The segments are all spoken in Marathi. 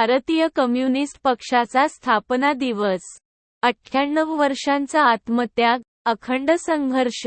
भारतीय कम्युनिस्ट पक्षाचा स्थापना दिवस. 98 वर्षांचा आत्मत्याग, अखंड संघर्ष.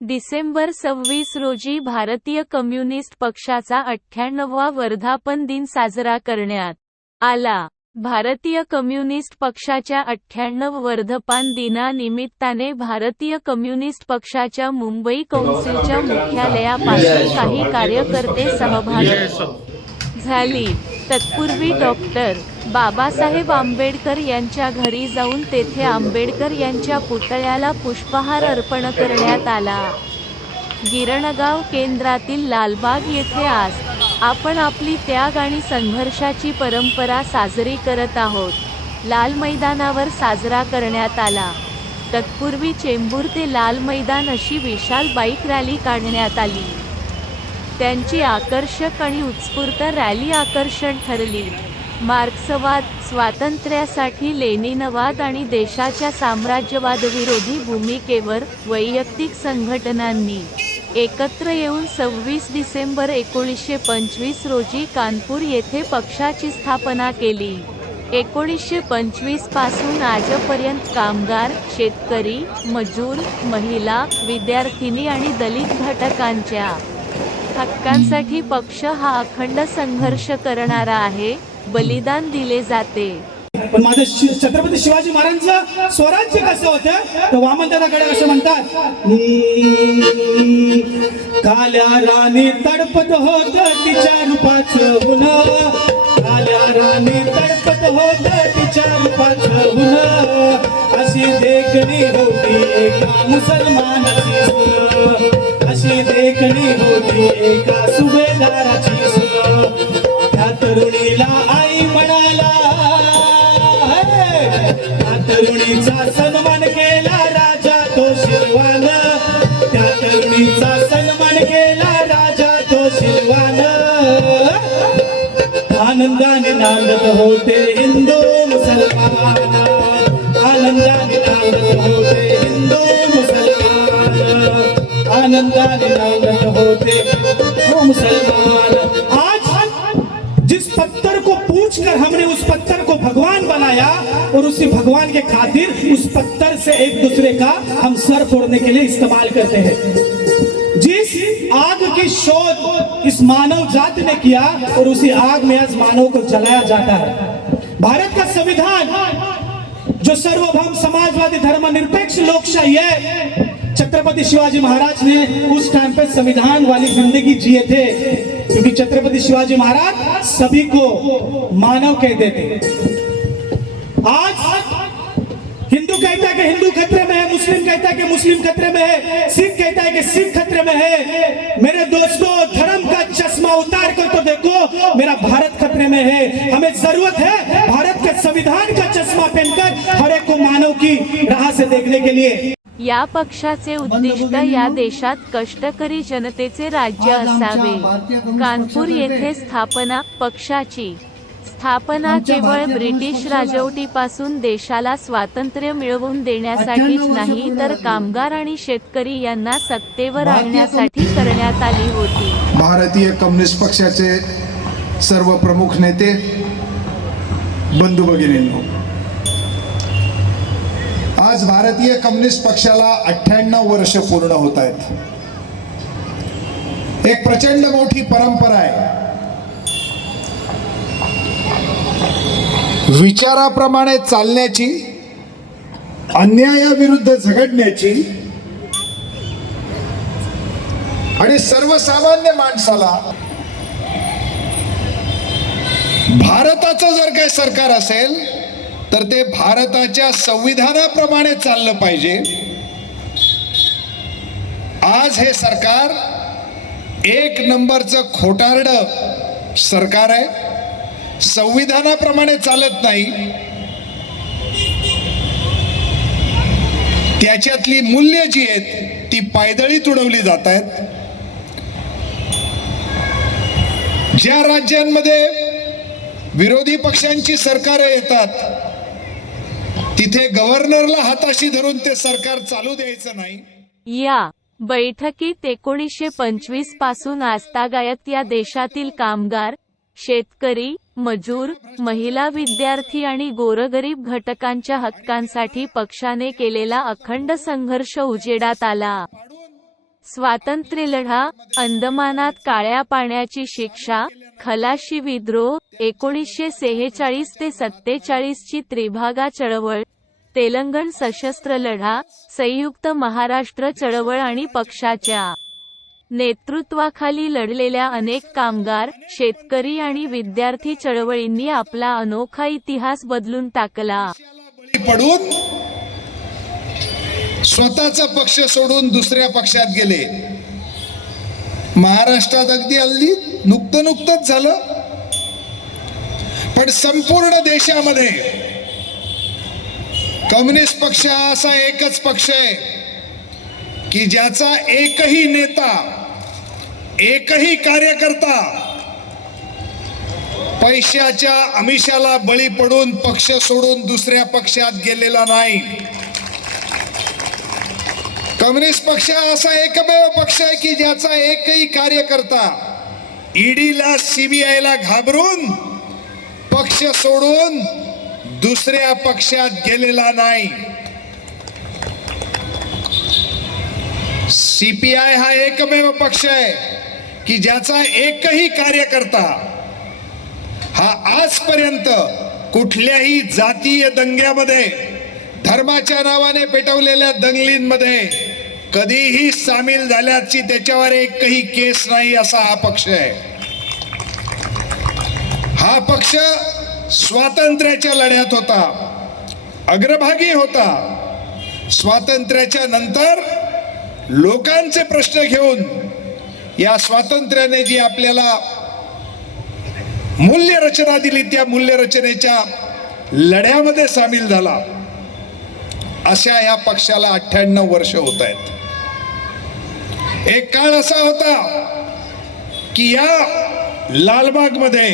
डिसेंबर 26 रोजी भारतीय कम्युनिस्ट पक्षाचा 98वा वर्धापन दिन साजरा करण्यात आला. भारतीय कम्युनिस्ट पक्षाच्या 98 वर्धापन दिनानिमित्ताने भारतीय कम्युनिस्ट पक्षाच्या मुंबई कौन्सिलच्या मुख्यालयापासून काही कार्यकर्ते सहभागी झाली. तत्पूर्वी डॉक्टर बाबासाहेब आंबेडकर यांच्या घरी जाऊन तेथे आंबेडकर यांच्या पुतळ्याला पुष्पहार अर्पण करण्यात आला. गिरणगाव केंद्रातील लालबाग येथे आज आपण आपली त्याग आणि संघर्षाची परंपरा साजरी करत आहोत. लाल मैदानावर साजरा करण्यात आला. तत्पूर्वी चेंबूर ते लाल मैदान अशी विशाल बाईक रॅली काढण्यात आली. त्यांची आकर्षक आणि उत्स्फूर्त रॅली आकर्षण ठरली. मार्क्सवाद, स्वातंत्र्यासाठी लेनिनवाद आणि देशाच्या साम्राज्यवादविरोधी भूमिकेवर वैयक्तिक संघटनांनी एकत्र येऊन 26 डिसेंबर 1925 रोजी कानपूर येथे पक्षाची स्थापना केली. 1925 पासून आजपर्यंत कामगार, शेतकरी, मजूर, महिला, विद्यार्थिनी आणि दलित घटकांच्या हक्कांसाठी पक्ष हा अखंड संघर्ष करणारा आहे. बलिदान दिले जाते. पण माझं छत्रपती शिवाजी महाराजांचं स्वराज्य कसं होतं तर वामनदादाकडे असं म्हणतात, काल्या राणी तडपत होत तिच्या रूपाचं ऊन, काल्या राणी तडपत होत तिच्या रूपाचं ऊन, अशी देखणी होती एका मुसलमानाची सून, अशी देखणी होती एका सुभेदाराची सून. त्या तरुणीला आई म्हणाला, त्या तरुणीचा सन्मान केला राजा तो शिलवान, त्या तरुणीचा सन्मान केला राजा तो शिलवान. आनंदाने नांदत होते हिंदू मुसलमान, आनंदाने नांदत होते हिंदू मुसलमान, आनंदाने नांदत होते हो मुसलमान. आज जिस पत्थर को पूछकर हमने उस पत्थर को भगवान बनाया और उसी भगवान के खातिर उस पत्थर से एक दूसरे का हम सर फोड़ने के लिए इस्तेमाल करते हैं. जिस आग की शोध इस मानव जाति ने किया और उसी आग में आज मानव को जलाया जाता है. भारत का संविधान जो सर्वभौम समाजवादी धर्मनिरपेक्ष लोकशाही है, छत्रपति शिवाजी महाराज ने उस टाइम पे संविधान वाली जिंदगी जिए थे, क्योंकि छत्रपति शिवाजी महाराज सभी को मानव कहते थे. आज हिंदू कहता है कि हिंदू खतरे में है, मुस्लिम कहता है कि मुस्लिम खतरे में है, सिख कहता है कि सिख खतरे में है. मेरे दोस्तों, धर्म का चश्मा उतार कर तो देखो, मेरा भारत खतरे में है. हमें जरूरत है भारत के संविधान का चश्मा पहनकर हर एक को मानव की राह से देखने के लिए. या पक्षाचे उद्दिष्ट या देशात कष्टकरी जनतेचे राज्य असावे. कानपूर येथे स्थापना. पक्षाची स्थापना केवळ ब्रिटिश राजवटीपासून देशाला स्वातंत्र्य मिळवून देण्यासाठीच नाही तर कामगार आणि शेतकरी यांना सत्तेवर आणण्यासाठी करण्यात आली होती. भारतीय कम्युनिस्ट पक्षाचे सर्व प्रमुख नेते, बंधू भगिनींनो, आज भारतीय कम्युनिस्ट पक्षाला 98 वर्ष पूर्ण होत आहेत. एक प्रचंड मोठी परंपरा आहे. विचाराप्रमाणे चालण्याची, अन्यायाविरुद्ध झगडण्याची आणि सर्वसामान्य माणसाला भारताचं जर काही सरकार असेल तर ते भारताच्या संविधानाप्रमाणे चाललं पाहिजे. आज हे सरकार एक नंबरचं खोटारडं सरकार आहे. संविधानाप्रमाणे चालत नाही. त्याच्यातली मूल्य जी आहेत ती पायदळीत उडवली जात आहेत. ज्या राज्यांमध्ये विरोधी पक्षांची सरकार येतात तिथे गव्हर्नरला हाताशी धरून ते सरकार चालू द्यायचं नाही. या बैठकीत 1925 पासून आजतागायत या देशातील कामगार, शेतकरी, मजूर, महिला, विद्यार्थी आणि गोरगरीब घटकांच्या हक्कांसाठी पक्षाने केलेला अखंड संघर्ष उजेडात आला. स्वातंत्र्यलढा, अंदमानात काळ्या पाण्याची शिक्षा, खलाशी विद्रोह, 1946 ते 47 ची त्रिभागा चळवळ, तेलंगण सशस्त्र लढा, संयुक्त महाराष्ट्र चळवळ आणि पक्षाच्या नेतृत्वाखाली लढलेल्या अनेक कामगार, शेतकरी आणि विद्यार्थी चळवळींनी आपला अनोखा इतिहास बदलून टाकला. बळी पडून स्वतःचा पक्ष सोडून दुसऱ्या पक्षात गेले. महाराष्ट्रात अगदी हल्ली नुकतंच झालं, पण संपूर्ण देशामध्ये कम्युनिस्ट पक्ष हा असा एकच पक्ष आहे की ज्याचा एकही नेता, एकही कार्यकर्ता पैशाच्या आमिषाला बळी पडून पक्ष सोडून दुसऱ्या पक्षात गेलेला नाही. कम्युनिस्ट पक्ष असा एकमेव पक्ष आहे की ज्याचा एकही कार्यकर्ता ईडीला, सीबीआयला घाबरून पक्ष सोडून दुसऱ्या पक्षात गेलेला नाही. सीपीआय हा एकमेव पक्ष आहे की ज्याचा एकही कार्यकर्ता हा आजपर्यंत कुठल्याही जातीय दंग्यामध्ये, धर्माच्या नावाने पेटवलेल्या दंगलींमध्ये कधीही सामील झाल्याची त्याच्यावर एकही केस नाही, असा हा पक्ष आहे. हा पक्ष स्वातंत्र्याच्या लढ्यात होता, अग्रभागी होता. स्वातंत्र्याच्या नंतर लोकांचे प्रश्न घेऊन या स्वातंत्र्याने जी आपल्याला मूल्य रचना दिली, त्या मूल्य रचनेच्या लढ्यामध्ये सामील झाला. अशा या पक्षाला 98 वर्ष होत आहेत. एक काळ असा होता की या लालबागमध्ये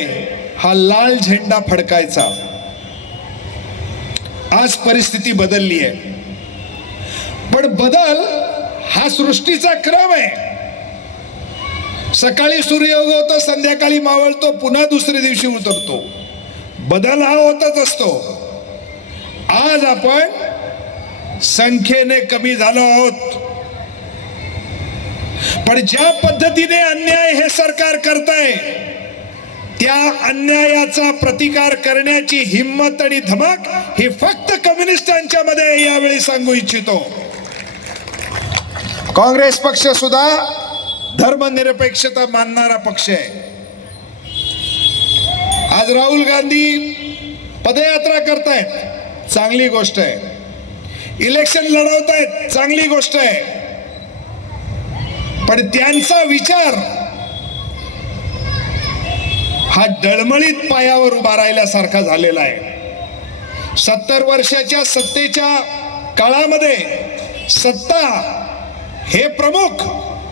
हा लाल झेंडा फडकायचा. आज परिस्थिती बदलली आहे, पण बदल हा सृष्टीचा क्रम आहे. सकाळी सूर्य उगवतो, संध्याकाळी मावळतो, पुन्हा दुसऱ्या दिवशी उतरतो. बदल हा होतच असतो. आज आपण संख्येने कमी झालो आहोत, पण ज्या पद्धतीने अन्याय हे सरकार करतंय, त्या अन्यायाचा प्रतिकार करण्याची हिम्मत आणि धमक ही फक्त कम्युनिस्टांच्या मध्ये यावेळी सांगू इच्छितो. काँग्रेस पक्ष सुद्धा धर्मनिरपेक्षता मानणारा पक्ष आहे. आज राहुल गांधी पदयात्रा करतायत, चांगली गोष्ट आहे. इलेक्शन लढवतायत, चांगली गोष्ट आहे. पण त्यांचा विचार हा डळमळीत पायावर उभा राहिल्यासारखा झालेला आहे. 70 वर्षाच्या सत्तेच्या काळामध्ये सत्ता हे प्रमुख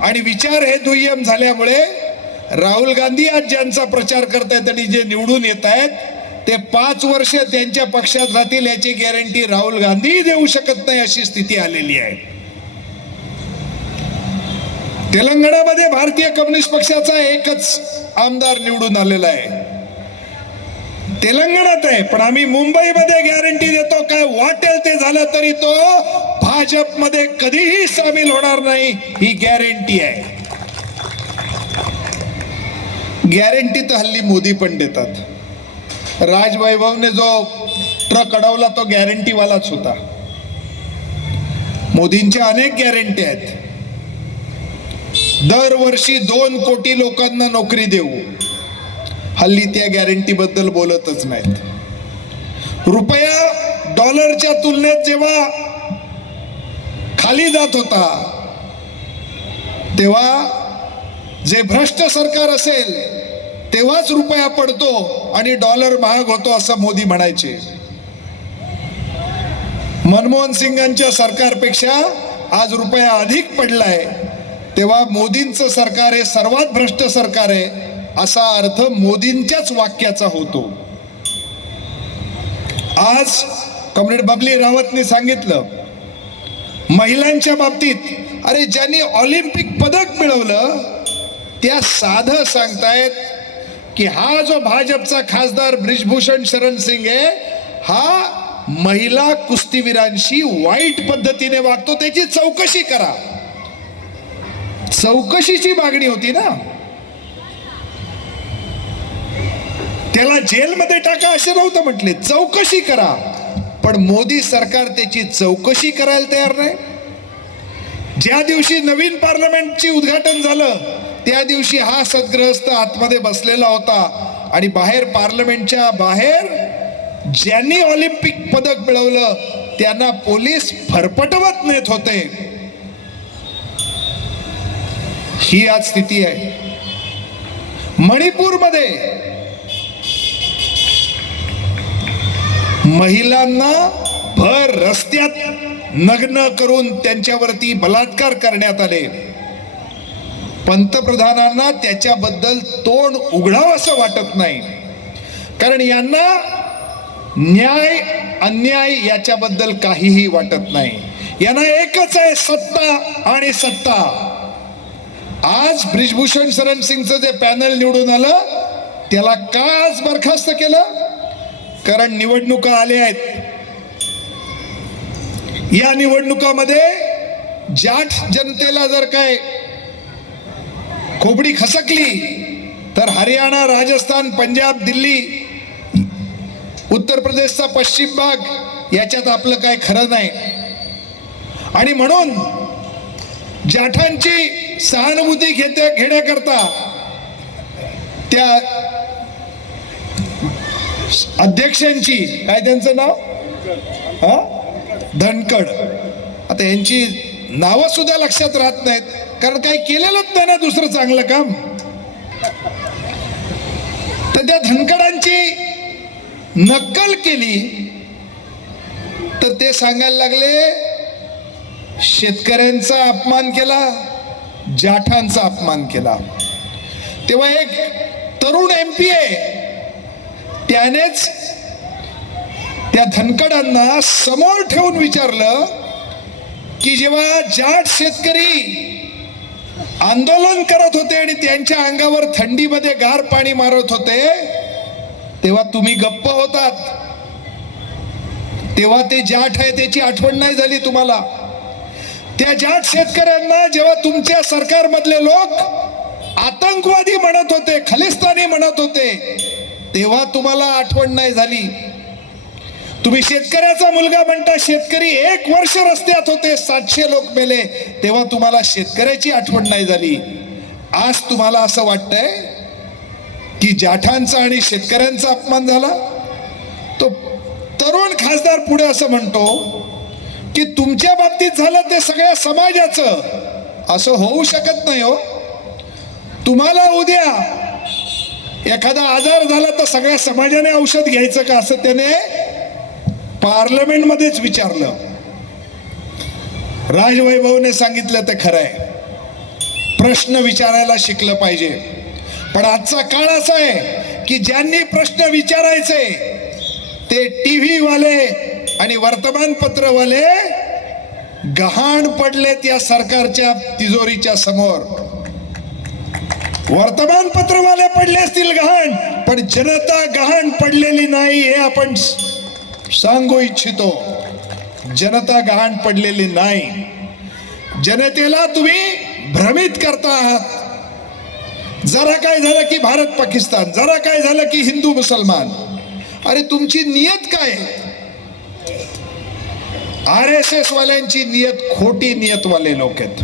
आणि विचार हे दुय्यम झाल्यामुळे राहुल गांधी आज ज्यांचा प्रचार करतायत आणि जे निवडून येत आहेत ते 5 वर्ष त्यांच्या पक्षात राहतील याची गॅरंटी राहुल गांधी देऊ शकत नाही, अशी स्थिती आलेली आहे. तेलंगणामध्ये भारतीय कम्युनिस्ट पक्षाचा एकच आमदार निवडून आलेला आहे. तेलंगणात आहे, पण आम्ही मुंबईमध्ये गॅरंटी देतो, काय वाटेल ते झालं तरी तो भाजपमध्ये कधीही सामील होणार नाही, ही गॅरंटी आहे. गॅरंटी तर हल्ली मोदी पण देतात. राजवैभवने जो ट्रक अडवला तो गॅरंटीवालाच होता. मोदींच्या अनेक गॅरंटी आहेत. दरवर्षी 2 कोटी लोकांना नोकरी देऊ, हल्ली त्या गॅरंटी बद्दल बोलतच नाहीत. रुपया डॉलरच्या तुलनेत जेव्हा खाली जात होता तेव्हा जे भ्रष्ट सरकार असेल तेव्हाच रुपया पडतो आणि डॉलर महाग होतो असं मोदी म्हणायचे. मनमोहन सिंगांच्या सरकारपेक्षा आज रुपया अधिक पडलाय, तेव्हा मोदींचं सरकार हे सर्वात भ्रष्ट सरकार आहे असा अर्थ मोदींच्याच वाक्याचा होतो. आज कॉम्रेड बबली रावतने सांगितलं महिलांच्या बाबतीत, अरे ज्यांनी ऑलिम्पिक पदक मिळवलं त्या साधं सांगतायत की हा जो भाजपचा खासदार ब्रिजभूषण शरण सिंग आहे, हा महिला कुस्तीवीरांशी वाईट पद्धतीने वागतो, त्याची चौकशी करा. चौकशीची मागणी होती ना. त्याला जेलमध्ये टाका असे नव्हतं म्हटले, चौकशी करा. पण मोदी सरकार त्याची चौकशी करायला तयार नाही. ज्या दिवशी नवीन पार्लमेंटची उद्घाटन झालं त्या दिवशी हा सद्गृहस्थ आतमध्ये बसलेला होता आणि बाहेर पार्लमेंटच्या बाहेर ज्यांनी ऑलिम्पिक पदक मिळवलं त्यांना पोलीस फरफटवत नेत होते. ही आज स्थिती आहे. मणिपूरमध्ये महिलांना भर रस्त्यात नग्न करून त्यांच्यावरती बलात्कार करण्यात आले. पंतप्रधानांना त्याच्याबद्दल तोंड उघडावं असं वाटत नाही, कारण यांना न्याय अन्याय याच्याबद्दल काहीही वाटत नाही. यांना एकच आहे, सत्ता आणि सत्ता. आज ब्रिजभूषण शरण सिंगचं जे पॅनल निवडून आलं त्याला का आज बरखास्त केलं? कारण निवडणुका आल्या आहेत. या निवडणुकामध्ये जाट जनतेला जर काय खोबडी खसकली तर हरियाणा, राजस्थान, पंजाब, दिल्ली, उत्तर प्रदेशचा पश्चिम भाग याच्यात आपलं काय खरं नाही. आणि म्हणून जाठांची सहानुभूती घेण्याकरता त्या अध्यक्षांची, काय त्यांचं नाव, धनखड, आता यांची नावं सुद्धा लक्षात राहत नाहीत, कारण काही केलेलंच नाही ना दुसरं चांगलं काम. तर त्या धनखडांची नक्कल केली तर ते सांगायला लागले शेतकऱ्यांचा अपमान केला, जाठांचा अपमान केला. तेव्हा एक तरुण MP आहे, त्यानेच त्या धनखडांना समोर ठेवून विचारलं की जेव्हा जाट शेतकरी आंदोलन करत होते आणि त्यांच्या अंगावर थंडीमध्ये गार पाणी मारत होते तेव्हा तुम्ही गप्प होतात, तेव्हा ते जाट आहे त्याची आठवण नाही झाली तुम्हाला. त्या जाट शेतकऱ्यांना जेव्हा तुमच्या सरकारमधले लोक आतंकवादी म्हणत होते, खलिस्तानी म्हणत होते, तेव्हा तुम्हाला आठवण नाही झाली. तुम्ही शेतकऱ्याचा मुलगा म्हणता, शेतकरी 1 वर्ष रस्त्यात होते, 700 लोक मेले, तेव्हा तुम्हाला शेतकऱ्याची आठवण नाही झाली. आज तुम्हाला असं वाटतंय की जाठांचा आणि शेतकऱ्यांचा अपमान झाला. तो तरुण खासदार पुढे असं म्हणतो की तुमच्या बाबतीत झालं ते सगळ्या समाजाचं. असं होऊ शकत नाही हो. तुम्हाला उद्या एखादा आजार झाला तर सगळ्या समाजाने औषध घ्यायचं का, असं त्याने पार्लमेंटमध्येच विचारलं. राजवैभवने सांगितलं ते खरं आहे, प्रश्न विचारायला शिकलं पाहिजे. पण आजचा काळ असा आहे की ज्यांनी प्रश्न विचारायचे ते TV वाले आणि वर्तमानपत्रवाले गहाण पडलेत या सरकारच्या तिजोरीच्या समोर. वर्तमानपत्रवाले पडले असतील गहाण, पण जनता गहाण पडलेली नाही हे आपण सांगू इच्छितो. जनता गहाण पडलेली नाही. जनतेला तुम्ही भ्रमित करता आहात. जरा काय झालं की भारत पाकिस्तान, जरा काय झालं की हिंदू मुसलमान. अरे तुमची नियत काय? RSS वाल्यांची नियत खोटी नियतवाले लोक आहेत.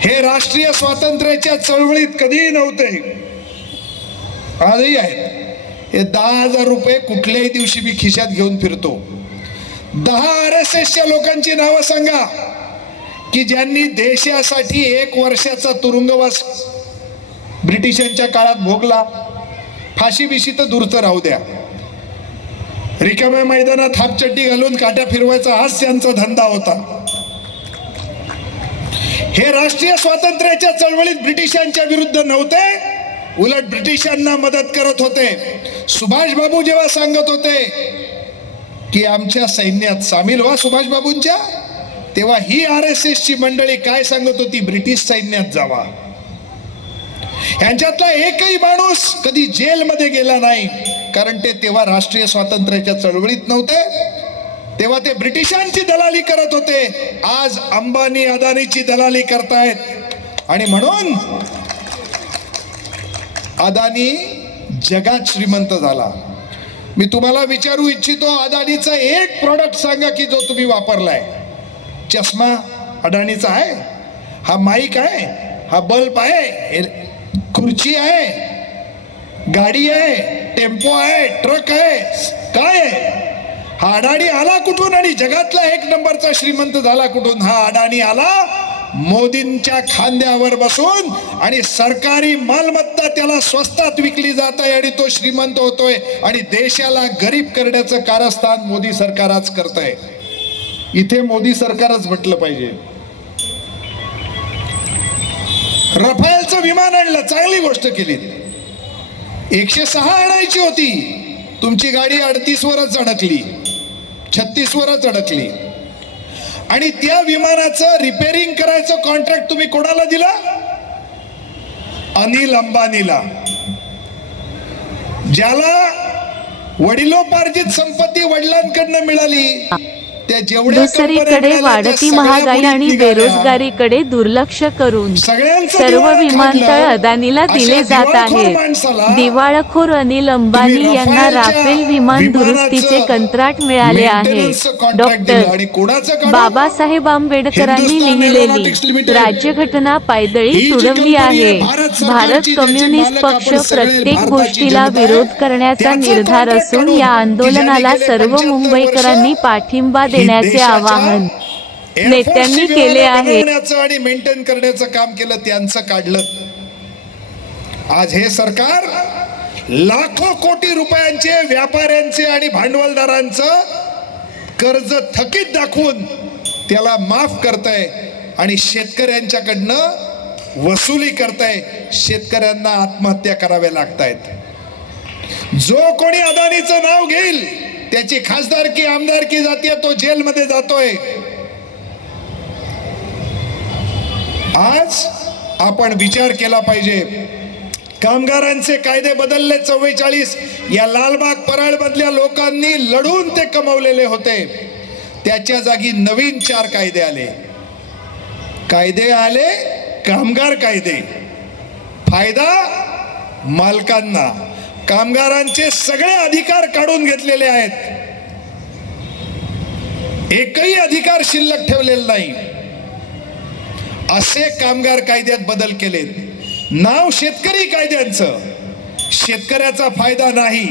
हे राष्ट्रीय स्वातंत्र्याच्या चळवळीत कधीही नव्हते, आजही आहेत. हे 10,000 रुपये कुठल्याही दिवशी मी खिशात घेऊन फिरतो. 10 RSSच्या लोकांची नावं सांगा की ज्यांनी देशासाठी 1 वर्षाचा तुरुंगवास ब्रिटिशांच्या काळात भोगला. फाशी बिशी तर दूरचं राहू द्या, रिकाम्या मैदानात हापचड्डी घालून काट्या फिरवायचा हाच त्यांचा धंदा होता. हे राष्ट्रीय स्वातंत्र्याच्या चळवळीत ब्रिटिशांच्या विरुद्ध नव्हते, उलट ब्रिटिशांना मदत करत होते. सुभाष बाबू जेव्हा सांगत होते की आमच्या सैन्यात सामील व्हा सुभाष बाबूंच्या, तेव्हा ही RSSची मंडळी काय सांगत होती? ब्रिटिश सैन्यात जावा. यांच्यातला एकही माणूस कधी जेलमध्ये गेला नाही, कारण ते तेव्हा राष्ट्रीय स्वातंत्र्याच्या चळवळीत नव्हते, तेव्हा ते ब्रिटिशांची दलाली करत होते. आज अंबानी अदानीची दलाली करतायत आणि म्हणून अदानी जगात श्रीमंत झाला. मी तुम्हाला विचारू इच्छितो, अदानीचा एक प्रोडक्ट सांगा की जो तुम्ही वापरलाय. चष्मा अदानीचा आहे, हा माईक आहे, हा बल्ब आहे, खुर्ची आहे, गाडी आहे, टेम्पो आहे, ट्रक आहे, काय आहे? हा अडाणी आला कुठून आणि जगातला एक नंबरचा श्रीमंत झाला कुठून? हा अडाणी आला मोदींच्या खांद्यावर बसून, आणि सरकारी मालमत्ता त्याला स्वस्तात विकली जात आहे आणि तो श्रीमंत होतोय, आणि देशाला गरीब करण्याचं कारस्थान मोदी सरकार आज करत आहे. इथे मोदी सरकारच म्हटलं पाहिजे. रफालचं विमान आणलं, चांगली गोष्ट केली. 106 आणायची होती, तुमची गाडी 38 वरच अडकली, 36 वरच अडकली. आणि त्या विमानाचं रिपेअरिंग करायचं कॉन्ट्रॅक्ट तुम्ही कोणाला दिला? अनिल अंबानीला, ज्याला वडिलोपार्जित संपत्ती वडिलांकडनं मिळाली. त्या जेवढ्या दुसरीकडे वाढती महागाई आणि बेरोजगारीकडे दुर्लक्ष करून सर्व विमानतळ अदानीला दिले जात आहेत. दिवाळखोर अनिल अंबानी यांना राफेल विमान दुरुस्तीचे कंत्राट मिळाले आहे. डॉक्टर बाबासाहेब आंबेडकरांनी लिहिलेली राज्यघटना पायदळी तुडवली आहे. भारत कम्युनिस्ट पक्ष प्रत्येक गोष्टीला विरोध करण्याचा निर्धार असून या आंदोलनाला सर्व मुंबईकरांनी पाठिंबा देण्याचे आवाहन नेत्यांनी केले आहे. आणि मेंटेन करण्याचं काम केलं, त्यांचं काढलं. आज हे सरकार लाखो कोटी रुपयांचे व्यापाऱ्यांचे आणि भांडवलदारांचं कर्ज थकीत दाखवून त्याला माफ करताय आणि शेतकऱ्यांच्याकडनं वसुली करताय. शेतकऱ्यांना आत्महत्या कराव्या लागतायत. जो कोणी अदानीचं नाव घेईल त्याची खासदारकी आमदारकी जाते, तो जेलमध्ये जातोय. आज आपण विचार केला पाहिजे. कामगारांचे कायदे बदलले 44. या लालबाग परळ मधल्या लोकांनी लढून ते कमवलेले होते. त्याच्या जागी नवीन 4 कायदे आले. कायदे आले कामगार कायदे. फायदा मालकांना. कामगारांचे सगळे अधिकार काढून घेतलेले आहेत. एकही अधिकार शिल्लक ठेवलेला नाही. असे कामगार कायद्यात बदल केलेत. नाव शेतकरी कायद्यांचं. शेतकऱ्याचा फायदा नाही.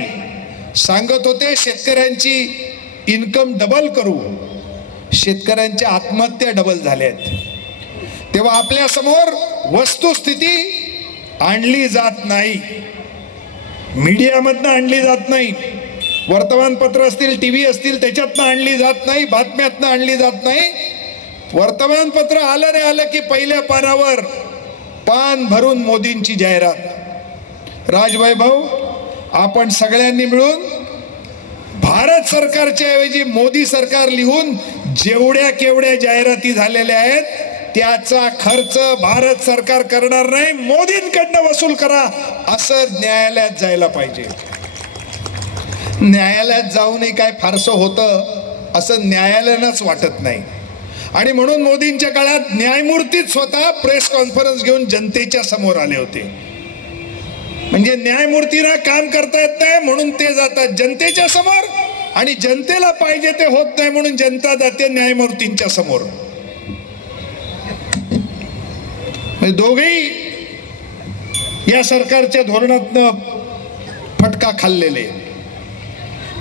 सांगत होते शेतकऱ्यांची इन्कम डबल करू. शेतकऱ्यांच्या आत्महत्या डबल झाल्यात. तेव्हा आपल्या समोर वस्तुस्थिती आणली जात नाही, मीडियामधनं आणली जात नाही, वर्तमानपत्र असतील, टीव्ही असतील, त्याच्यातनं आणली जात नाही, बातम्यातनं आणली जात नाही. वर्तमानपत्र आलं नाही आलं की पहिल्या पानावर पान भरून मोदींची जाहिरात. राजवैभव, आपण सगळ्यांनी मिळून भारत सरकारच्या ऐवजी मोदी सरकार लिहून जेवढ्या केवढ्या जाहिराती झालेल्या आहेत त्याचा खर्च भारत सरकार करणार नाही, मोदींकडनं वसूल करा, असं न्यायालयात जायला पाहिजे. न्यायालयात जाऊनही काय फारसं होतं असं न्यायालयानंच वाटत नाही. आणि म्हणून मोदींच्या काळात न्यायमूर्तीच स्वतः प्रेस कॉन्फरन्स घेऊन जनतेच्या समोर आले होते. म्हणजे न्यायमूर्तींना काम करता येत नाही म्हणून ते जातात जनतेच्या समोर, आणि जनतेला पाहिजे ते होत नाही म्हणून जनता जाते न्यायमूर्तींच्या समोर. दोघेही या सरकारच्या धोरणातनं फटका खाल्लेले.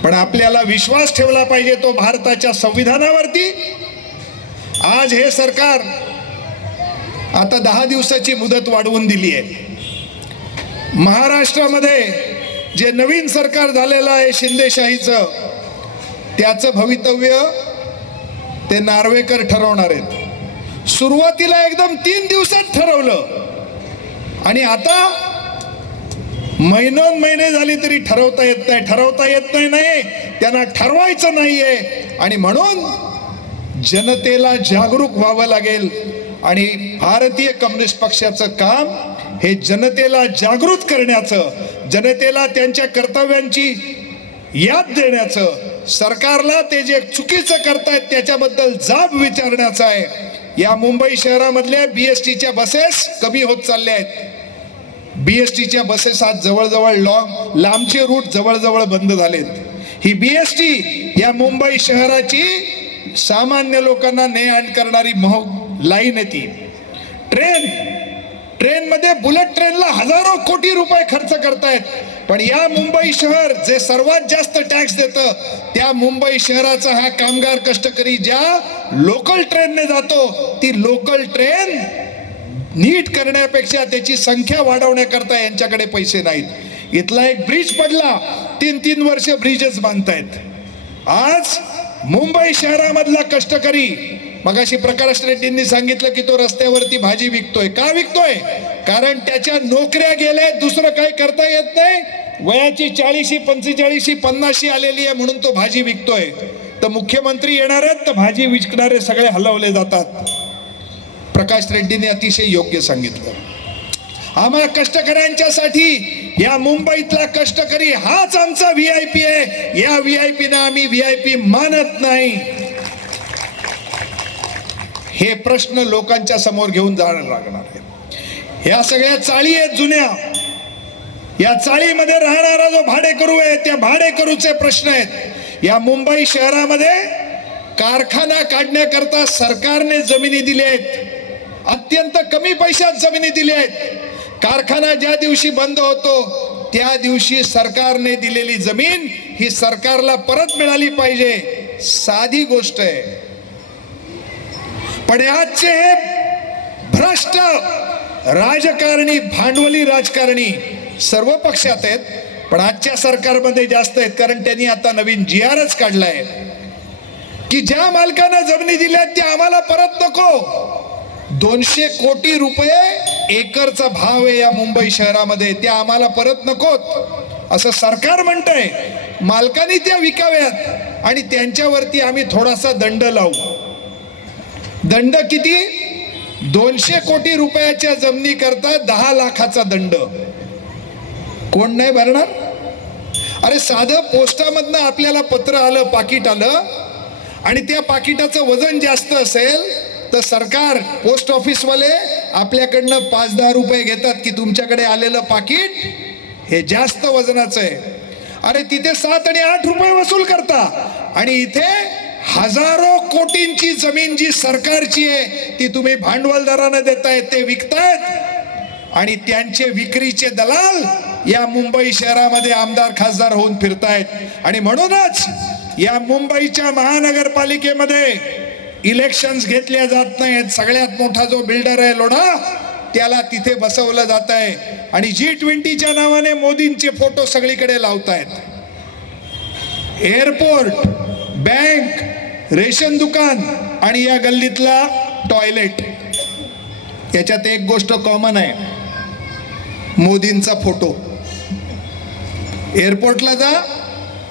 पण आपल्याला विश्वास ठेवला पाहिजे तो भारताच्या संविधानावरती. आज हे सरकार आता 10 दिवसाची मुदत वाढवून दिली आहे. महाराष्ट्रामध्ये जे नवीन सरकार झालेलं आहे शिंदेशाहीचं, त्याचं भवितव्य ते नार्वेकर ठरवणार आहेत. सुरुवातीला एकदम 3 दिवसात ठरवलं आणि आता महिनोन महिने झाली तरी ठरवता येत नाही. ठरवता येत नाही, त्यांना ठरवायचं नाहीये. आणि म्हणून जनतेला जागरूक व्हावं लागेल. आणि भारतीय कम्युनिस्ट पक्षाचं काम हे जनतेला जागृत करण्याचं, जनतेला त्यांच्या कर्तव्यांची याद देण्याचं, सरकारला ते जे चुकीचं करतायत त्याच्याबद्दल जाब विचारण्याचं आहे. या मुंबई शहरामधल्या बीएसटीच्या बसेस कमी होत चालल्या आहेत. बीएसटीच्या बसेस आज जवळजवळ लांबचे रूट जवळजवळ बंद झालेत. ही बीएसटी या मुंबई शहराची सामान्य लोकांना ने आण करणारी लाईन आहे ती. ट्रेन मध्ये बुलेट ट्रेनला हजारो कोटी रुपये खर्च करतायत, पण या मुंबई शहर जे सर्वात जास्त टॅक्स देतं त्या मुंबई शहराचा हा कामगार कष्टकरी ज्या लोकल ट्रेनने जातो, ती लोकल ट्रेन नीट करण्यापेक्षा त्याची संख्या वाढवण्याकरता यांच्याकडे पैसे नाहीत. इथला एक ब्रिज पडला, 3-3 वर्ष ब्रिजच बांधतायत. आज मुंबई शहरामधला कष्टकरी, मगाशी प्रकाश रेड्डींनी सांगितलं की तो रस्त्यावरती भाजी विकतोय. का विकतोय? कारण त्याच्या नोकऱ्या गेल्या, दुसरं काही करता येत नाही. वयाची 40, 45, 50 आलेली आहे म्हणून तो भाजी विकतोय. तर मुख्यमंत्री येणार आहेत तर भाजी विकणारे सगळे हलवले जातात. प्रकाश रेड्डीने अतिशय योग्य सांगितलं. आम्हा कष्टकऱ्यांच्यासाठी या मुंबईतला कष्टकरी हाच आमचा व्हीआयपी आहे. या व्हीआयपी ना आम्ही व्हीआयपी मानत नाही. हे प्रश्न लोकांच्या समोर घेऊन जाणं लागणार आहे. या सगळ्या चाळी आहेत जुन्या. या चाळीमध्ये राहणारा जो भाडेकरू आहे त्या भाडेकरूचे प्रश्न आहेत. या मुंबई शहरामध्ये कारखाना काढण्याकरता सरकारने जमिनी दिल्या आहेत. अत्यंत कमी पैशात जमिनी दिल्या आहेत. कारखाना ज्या दिवशी बंद होतो त्या दिवशी सरकारने दिलेली जमीन ही सरकारला परत मिळाली पाहिजे. साधी गोष्ट आहे. पण आजचे हे भ्रष्ट राजकारणी, भांडवली राजकारणी सर्व पक्षात आहेत, पण आजच्या सरकारमध्ये जास्त आहेत. कारण त्यांनी आता नवीन GRच काढलाय की ज्या मालकांना जमिनी दिल्या त्या आम्हाला परत नको. 200 कोटी रुपये एकरचा भाव आहे या मुंबई शहरामध्ये, त्या आम्हाला परत नकोत असं सरकार म्हणतंय. मालकांनी त्या विकाव्यात आणि त्यांच्यावरती आम्ही थोडासा दंड लावू. दंड किती? 200 कोटी रुपयाच्या जमिनी करता 10 लाखाचा दंड. कोण नाही भरणार? अरे साधं पोस्टामधनं आपल्याला पत्र आलं, पाकिट आलं आणि त्या पाकिटाचं वजन जास्त असेल तर सरकार, पोस्ट ऑफिसवाले आपल्याकडनं 5-10 रुपये घेतात की तुमच्याकडे आलेलं पाकिट हे जास्त वजनाचं आहे. अरे तिथे 7 आणि 8 रुपये वसूल करता आणि इथे हजारो कोटींची जमीन जी सरकारची आहे ती तुम्ही भांडवलदारांना देतायत, ते विकतायत आणि त्यांचे विक्रीचे दलाल या मुंबई शहरामध्ये आमदार खासदार होऊन फिरतायत. आणि म्हणूनच या मुंबईच्या महानगरपालिकेमध्ये इलेक्शन्स घेतल्या जात नाहीत. सगळ्यात मोठा जो बिल्डर आहे लोढा, त्याला तिथे बसवलं जात आहे आणि G20च्या नावाने मोदींचे फोटो सगळीकडे लावतायत. एअरपोर्ट, बँक, रेशन दुकान आणि या गल्लीतला टॉयलेट, याच्यात एक गोष्ट कॉमन आहे, मोदींचा फोटो. एअरपोर्टला जा,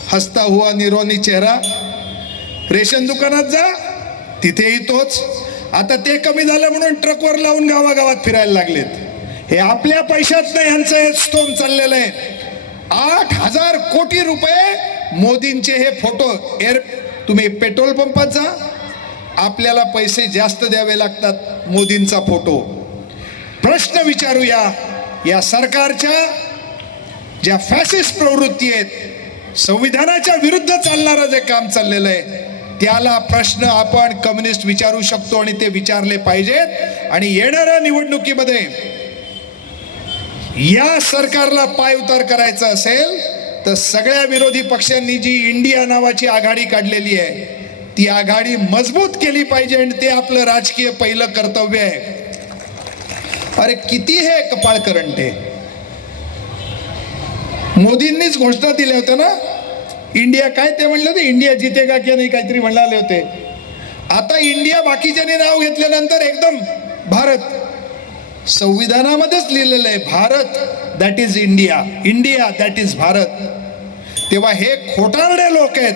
हसता हुआ निरोनी चेहरा. रेशन दुकानात जा, तिथेही तोच. आता ते कमी झालं म्हणून ट्रकवर लावून गावागावात फिरायला लागलेत. हे आपल्या पैशात नाही, यांचं हे स्टोम चाललेलं आहे. 8,000 कोटी रुपये मोदींचे हे फोटो. तुम्ही पेट्रोल पंपात जा, आपल्याला पैसे जास्त द्यावे लागतात मोदींचा फोटो. प्रश्न विचारूया, या सरकारच्या ज्या फॅसिस्ट प्रवृत्ती आहेत, संविधानाच्या विरुद्ध चालणारं जे काम चाललेलं आहे, त्याला प्रश्न आपण कम्युनिस्ट विचारू शकतो आणि ते विचारले पाहिजेत. आणि येणाऱ्या निवडणुकीमध्ये या सरकारला पायउतार करायचा असेल तर सगळ्या विरोधी पक्षांनी जी इंडिया नावाची आघाडी काढलेली आहे ती आघाडी मजबूत केली पाहिजे आणि ते आपलं राजकीय पहिलं कर्तव्य आहे. अरे किती हे कपाळ करंटे. मोदींनीच घोषणा दिल्या होत्या ना, इंडिया काय ते म्हणले होते, इंडिया जितेगा की नाही काहीतरी म्हणाले होते. आता इंडिया बाकीच्यांनी नाव घेतल्यानंतर एकदम भारत. संविधानामध्येच लिहिलेलं आहे Bharat that is India, India that is Bharat. तेव्हा हे खोटारडे लोक आहेत,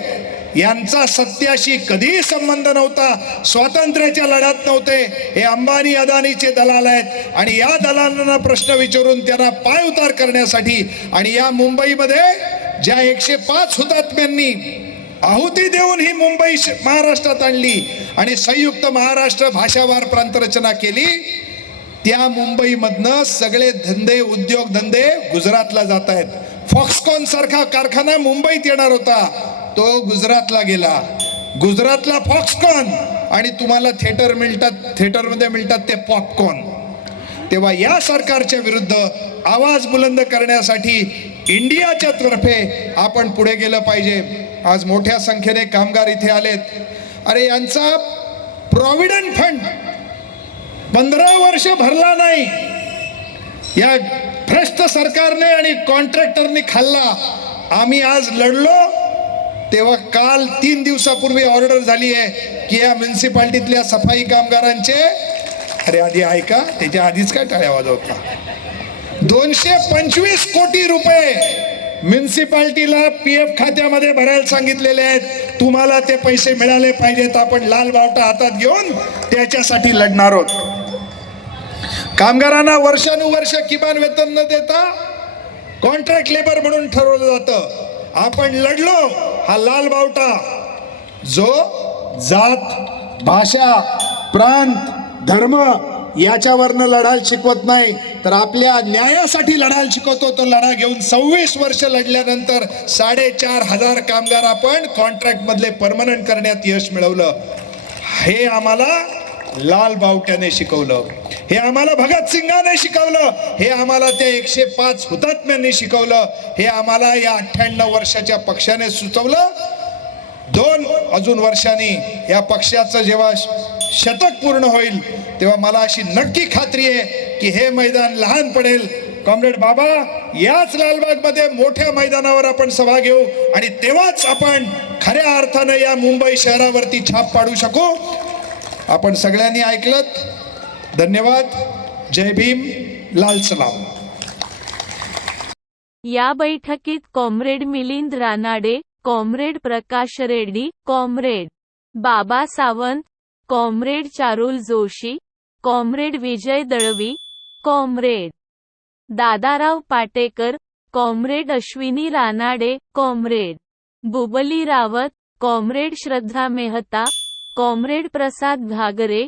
यांचा सत्याशी कधीही संबंध नव्हता, स्वातंत्र्याच्या लढ्यात नव्हते. हे अंबानी अदानीचे दलाल आहेत आणि या दलालांना प्रश्न विचारून त्यांना पायउतार करण्यासाठी आणि या मुंबईमध्ये ज्या 105 हुतात्म्यांनी आहुती देऊन ही मुंबई महाराष्ट्रात आणली आणि संयुक्त महाराष्ट्र भाषावार प्रांतरचना केली, त्या मुंबईमधनं सगळे धंदे उद्योग धंदे गुजरातला जात आहेत. फॉक्सकॉन सारखा कारखाना मुंबईत येणार होता, तो गुजरातला गेला. गुजरातला फॉक्सकॉन आणि तुम्हाला थिएटरमध्ये मिळतात ते पॉपकॉर्न. तेव्हा या सरकारच्या विरुद्ध आवाज बुलंद करण्यासाठी इंडियाच्या तर्फे आपण पुढे गेलं पाहिजे. आज मोठ्या संख्येने कामगार इथे आलेत. अरे यांचा प्रॉव्हिडंट फंड 15 वर्ष भरला नाही, या भ्रष्ट सरकारने आणि कॉन्ट्रॅक्टरने खाल्ला. आम्ही आज लढलो तेव्हा काल 3 दिवसापूर्वी ऑर्डर झाली आहे की या म्युन्सिपाल्टीतल्या सफाई कामगारांचे, अरे आधी ऐका, त्याच्या आधीच काय टाळ्या वाजवता, 225 कोटी रुपये म्युन्सिपाल्टीला PF खात्यामध्ये भरायला सांगितलेले आहेत. तुम्हाला ते पैसे मिळाले पाहिजेत. आपण लाल बावटा हातात घेऊन त्याच्यासाठी लढणार आहोत. कामगारांना वर्षानुवर्ष किमान वेतन न देता कॉन्ट्रॅक्ट लेबर म्हणून ठरवलं जातं. आपण लढलो. हा लाल बावटा जो जात, भाषा, प्रांत, धर्म याच्यावरनं लढायला शिकवत नाही, तर आपल्या न्यायासाठी लढायला शिकवतो. तो लढा घेऊन 26 वर्ष लढल्यानंतर 4,500 कामगार आपण कॉन्ट्रॅक्ट मधले परमनंट करण्यात यश मिळवलं. हे आम्हाला लाल बावट्याने शिकवलं, हे आम्हाला भगतसिंगाने शिकवलं, हे आम्हाला त्या 105 हुतात्म्यांनी शिकवलं, हे आम्हाला या 98 वर्षाच्या पक्षाने सुचवलं. 2 अजून वर्षांनी या पक्षाचं जेव्हा शतक पूर्ण होईल तेव्हा मला अशी नक्की खात्री आहे की हे मैदान लहान पडेल. कॉम्रेड बाबा, याच लालबाग मध्ये मोठ्या मैदानावर आपण सभा घेऊ आणि तेव्हाच आपण खऱ्या अर्थानं या मुंबई शहरावरती छाप पाडू शकू. आपण सगळ्यांनी ऐकलत. धन्यवाद. जय भीम. लाल सलाम. या बैठकीत comrade Milind Ranade, comrade Prakash Reddy, comrade Baba Sawant, comrade Charul Joshi, comrade Vijay Dalvi, comrade Dadarao Patekar, comrade Ashwini Ranade, comrade Bubli Rawat, comrade Shraddha Mehta, comrade Prasad Ghagare,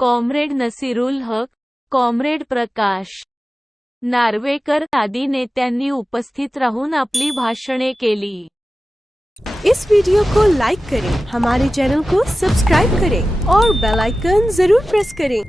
comrade Nasirul Haq, comrade Prakash Narvekar आदी नेत्यांनी उपस्थित राहून आपली भाषणे केली. इस वीडियो को लाइक करें, हमारे चैनल को सब्सक्राइब करें और बेल आइकन जरूर प्रेस करें.